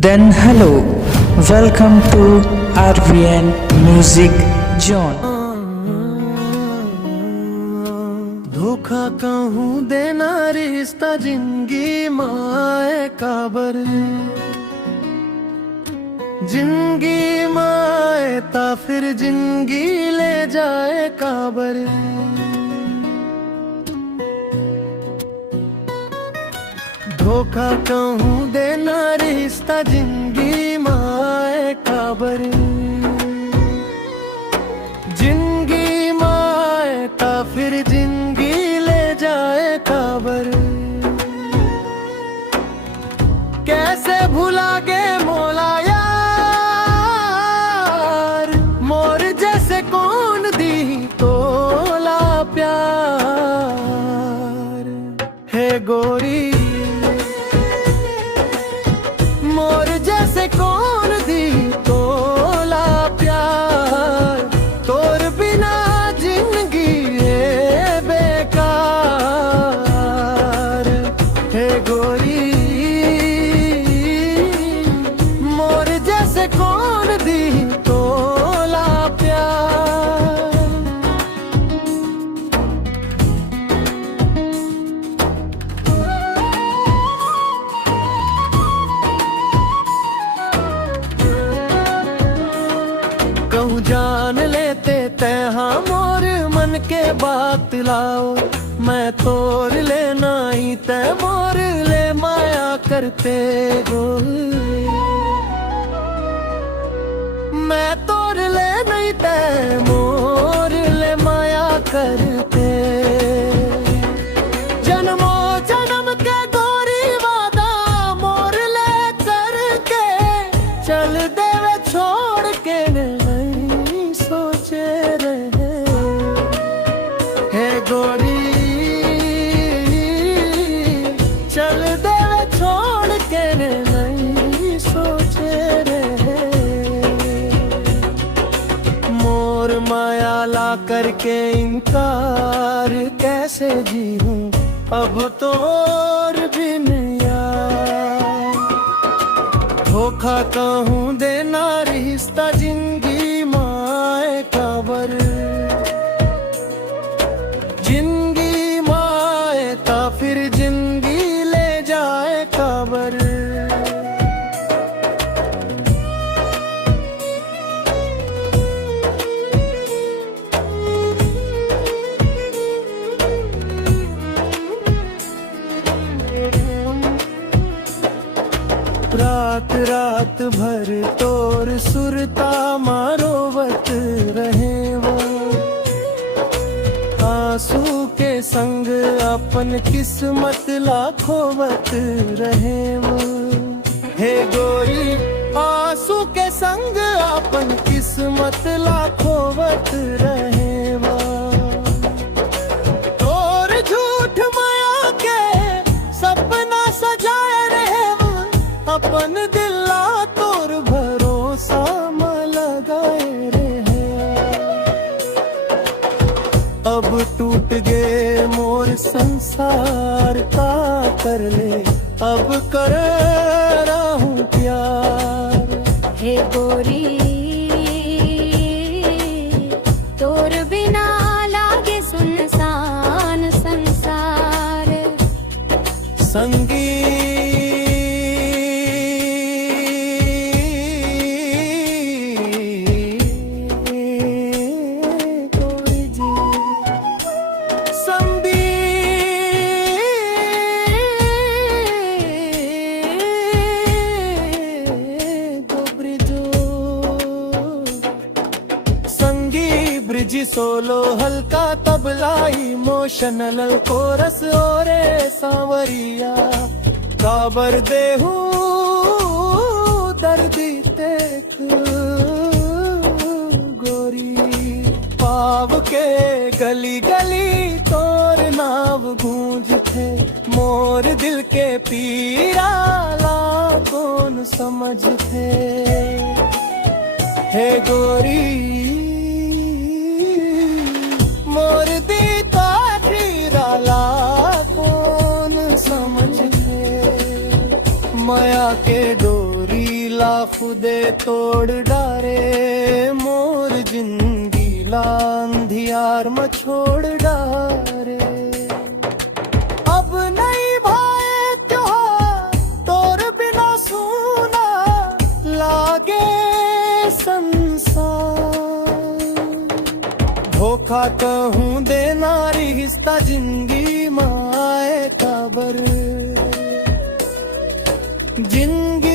Then hello, welcome to RVN Music Zone. धोखा कहूँ देना रिश्ता जिंदगी माए काबर जिंदगी माए ता फिर जिंदगी ले जाए काबर धोखा कहूँ देना रिश्ता जिंदगी माए काबर जिंदगी माए ता फिर जिंदगी ले जाए काबर कैसे भुला गे मोला यार मोर जैसे कौन दी तोला प्यार है गोरी मोर जैसे कौन दी तोला प्यार तोर बिना जिंदगी है बेकार है गोरी मोर जैसे कौन दी तोला प्यार कहूँ जान लेते तै हाँ मोर मन के बात लाओ मैं तोर लेना ही तै मोर ले माया करते हो मैं तोर ले नहीं तै मोर ले माया करते जन्मों जन्म के गोरी वादा मोर ले करके चल देवे छोड़ के नहीं सोचे रहे है गोरी चल देवे छोड़ के नहीं सोचे रहे मोर माया ला करके इनकार कैसे जी हूँ अब तो और बिन यार धोखा कहूँ देना रिश्ता जिंदगी माए काबर जिंदगी माए ता फिर जिंदगी ले जाए काबर रात रात भर तोर सुरता मारोवत रहे वो आंसू के संग अपन किस्मत लाखोवत रहे वो हे गोरी आंसू के संग अपन किस्मत लाखोवत रहे वो तोर झूठ माया के सपना सजाए रहे वो अपन दिला तोर भरोसा म लगाए रहे अब टूट गए मोर संसार का कर ले अब कर रहा हूँ प्यार हे गोरी तोर बिना लागे सुनसान संसार संगी गोरी जी संगी ब्रिज सोलो हल्का तबला इमोशनल कोरस ओरे सांवरिया काबर देहू दर्दी देख गोरी पाव के गली गली तोर नाव गूंज थे मोर दिल के पीरा ला कौन समझ थे हे गोरी मोर दी तारीराला कौन समझ थे माया के डोरी ला खुदे तोड़ डारे मोर जिंदगी ला अंधियार में छोड़ डारे अब नहीं भाए त्योहार तोर बिना सूना लागे संसार धोखा कहूँ देना रिश्ता जिंदगी माए काबर जिंदगी